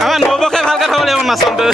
আমাৰ নবকে ভালকে থ'ব লাগিব মাছটো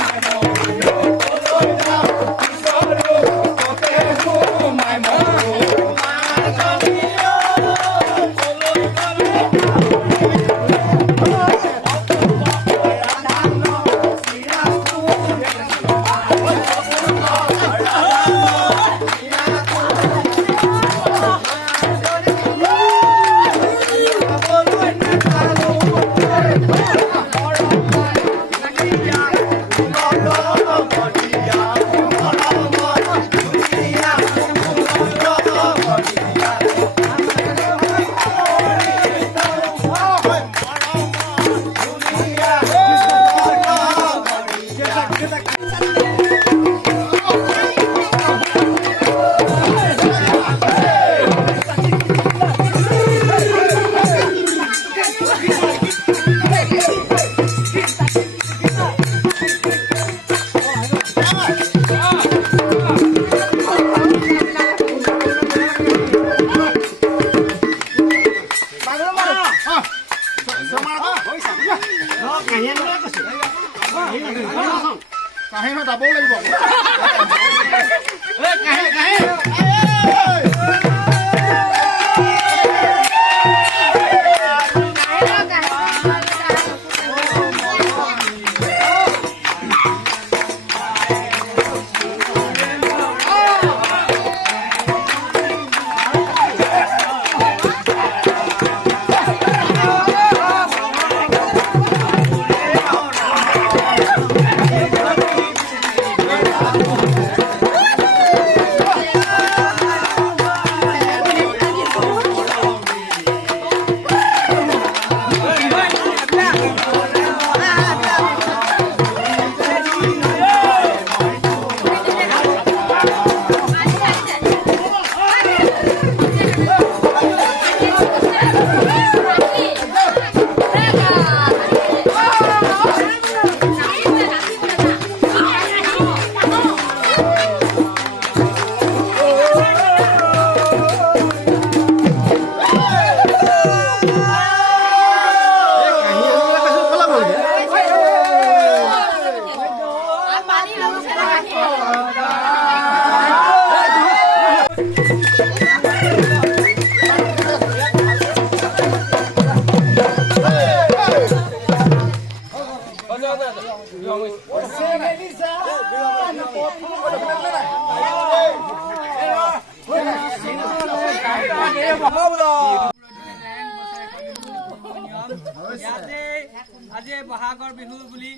আজি বহাগৰ বিহু বুলি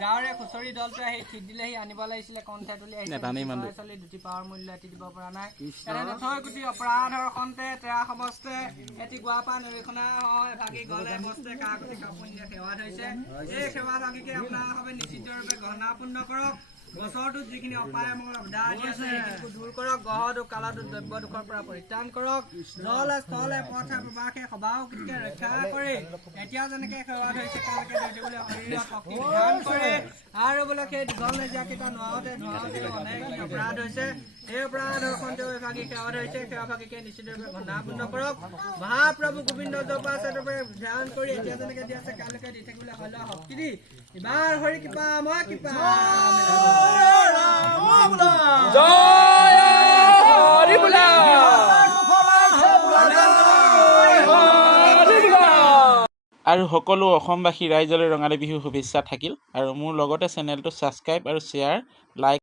গাঁৱৰে খুচৰি দলটোৱে আহি ঠিক দিলেহি আনিব লাগিছিলে কণ্ঠে তুলি আহিছে দুটি পাৱাৰ মূল্য এটি দিব পৰা নাই এনে নথৈ কোটি অপৰাধৰ সন্তে তেৰা সমস্তে এটি গুৱাপা নিৰীক্ষণা হয় ভাগি গলে বস্তে কাকতি কাপুণ্য সেৱা হৈছে এই সেৱা ভাগিকে আপোনালোকে নিশ্চিতৰূপে গণনাপূৰ্ণ কৰক বছৰটোত যিখিনি অপায় মঙ্গল দাৰি আছে সেইখিনি দূৰ কৰক গহ দুখ কালা দুখ দ্ৰব্য দুখৰ পৰা পৰিত্ৰাণ কৰক জলে স্থলে পথে প্ৰবাসে সবাও কৃতিকে ৰক্ষা কৰে এতিয়া যেনেকে সেৱা হৈছে তেওঁলোকে দেখিবলৈ শৰীৰত শক্তি বিধান কৰে আৰু বোলে সেই দীঘল নেজিয়াকেইটা নোৱাওঁতে অনেক অপৰাধ হৈছে এই অপৰাধৰ সন্দেহ ভাগি সেৱা হৈছে সেৱা ভাগিকে নিশ্চিতভাৱে গণনাপূৰ্ণ কৰক মহাপ্ৰভু গোবিন্দ জপাচে ধ্যান কৰি এতিয়া যেনেকে দি আছে কাইলৈকে দি থাকিবলৈ হলে শক্তি দি ইবাৰ হৰি কৃপা মই কৃপা আৰু সকলো অসমবাসী ৰাইজলৈ ৰঙালী বিহু শুভেচ্ছা থাকিল আৰু মোৰ লগতে চেনেলটো ছাবস্ক্ৰাইব আৰু শ্বেয়াৰ লাইক